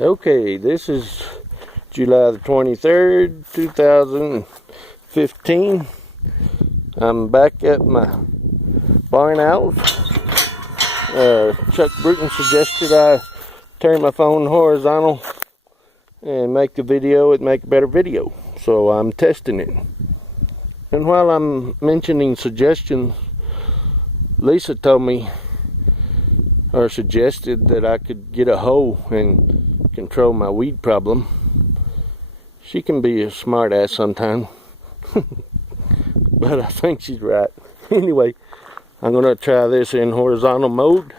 Okay, this is July the 23rd, 2015. I'm back at my barn owls. Chuck Bruton suggested I turn my phone horizontal and make the video, it'd make a better video. So I'm testing it. And while I'm mentioning suggestions, Lisa told me, or suggested, that I could get a hoe and control my weed problem. She can be a smart ass sometimes. But I think she's right. Anyway, I'm gonna try this in horizontal mode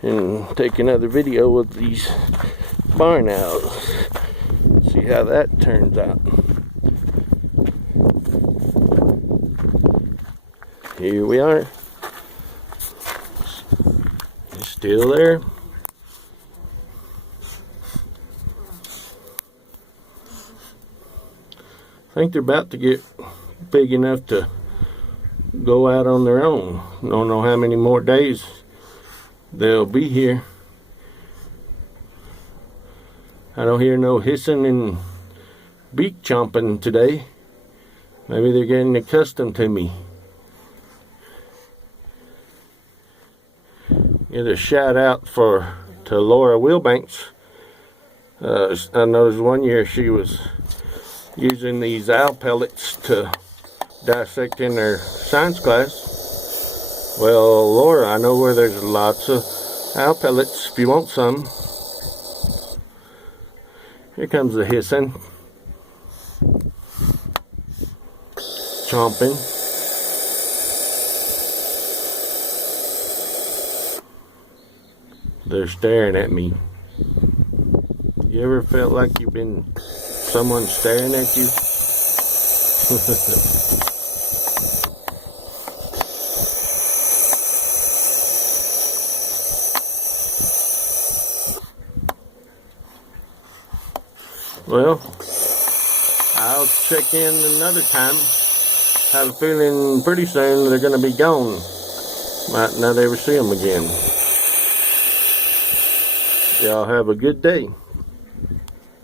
and take another video with these barn owls. See how that turns out. Here we are. It's still there. I think they're about to get big enough to go out on their own. Don't know how many more days they'll be here. I don't hear no hissing and beak chomping today. Maybe they're getting accustomed to me. Get a shout out to Laura Wilbanks. I noticed one year she was using these owl pellets to dissect in their science class. Well, Laura, I know where there's lots of owl pellets if you want some. Here comes the hissing, chomping. They're staring at me. You ever felt like you've been someone staring at you? Well, I'll check in another time. I have a feeling pretty soon they're going to be gone. Might not ever see them again. Y'all have a good day.